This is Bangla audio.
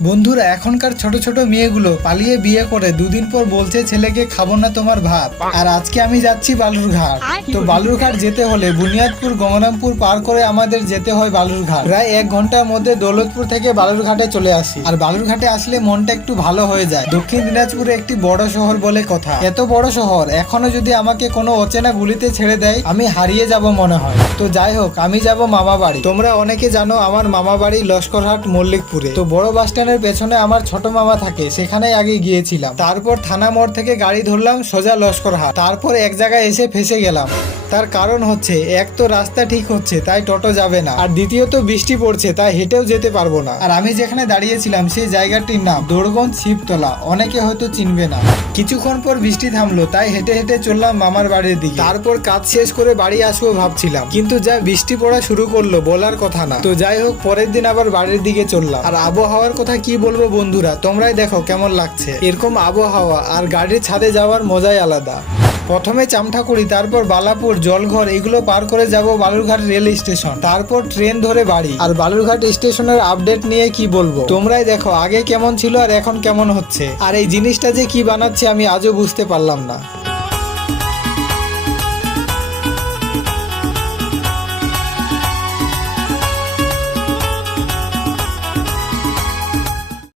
বন্ধুরা, এখনকার ছোট ছোট মেয়েগুলো পালিয়ে বিয়ে করে দুদিন পর বলছে ছেলেকে খাবো না তোমার ভাত। আর আজকে আমি যাচ্ছি বালুরঘাট। তো বালুরঘাট যেতে হলে বুনিয়াদপুর গঙ্গারামপুর পার করে আমাদের যেতে হয় বালুরঘাট। প্রায় 1 ঘন্টার মধ্যে দৌলতপুর থেকে বালুরঘাটে চলে আসি। আর বালুরঘাটে আসলে মনটা একটু ভালো হয়ে যায়। দক্ষিণ দিনাজপুরে একটি বড় শহর বলে কথা। এত বড় শহর এখনো যদি আমাকে কোনো অচেনা গুলিতে ছেড়ে দেয় আমি হারিয়ে যাব মনে হয়। তো যাই হোক, আমি যাব মামা বাড়ি। তোমরা অনেকে জানো আমার মামা বাড়ি লস্করহাট মল্লিকপুরে। তো বড় বাস স্ট্যান্ডের পেছনে আমার ছোট মামা থাকে, সেখানেই আগে গিয়েছিলাম। তারপর থানা মোড় থেকে গাড়ি ধরলাম সোজা লস্করহাট। তারপর এক জায়গায় এসে ফেসে গেলাম। তার কারণ হচ্ছে, এক তো রাস্তা ঠিক হচ্ছে তাই টোটো যাবে না, আর দ্বিতীয়ত বৃষ্টি পড়ছে তাই হেঁটেও যেতে পারবো না। আর আমি যেখানে দাঁড়িয়েছিলাম সেই জায়গাটির নাম দৌড়গঞ্জ শিবতলা, অনেকে হয়তো চিনবে না। কিছুক্ষণ পর বৃষ্টি থামলো তাই হেঁটে হেঁটে চললাম মামার বাড়ির দিকে। তারপর কাজ শেষ করে বাড়ি আসবো ভাবছিলাম, কিন্তু যা বৃষ্টি পড়া শুরু করলো বলার কথা না। তো যাই হোক, পরের দিন আবার বাড়ির দিকে চললাম। আর আবহাওয়ার কথা কি বলবো বন্ধুরা, তোমরাই দেখো কেমন লাগছে। এরকম আবহাওয়া আর গাড়ির ছাদে যাওয়ার মজাই আলাদা। প্রথমে চামঠাকুড়ি, তারপর বালাপুর, জলঘর, এগুলো পার করে যাব বালুরঘাট রেল স্টেশন। তারপর ট্রেন ধরে বাড়ি। আর বালুরঘাট স্টেশনের আপডেট নিয়ে কি বলবো, তোমরাই দেখো আগে কেমন ছিল আর এখন কেমন হচ্ছে। আর এই জিনিসটা যে কি বানাচ্ছে আমি আজও বুঝতে পারলাম না।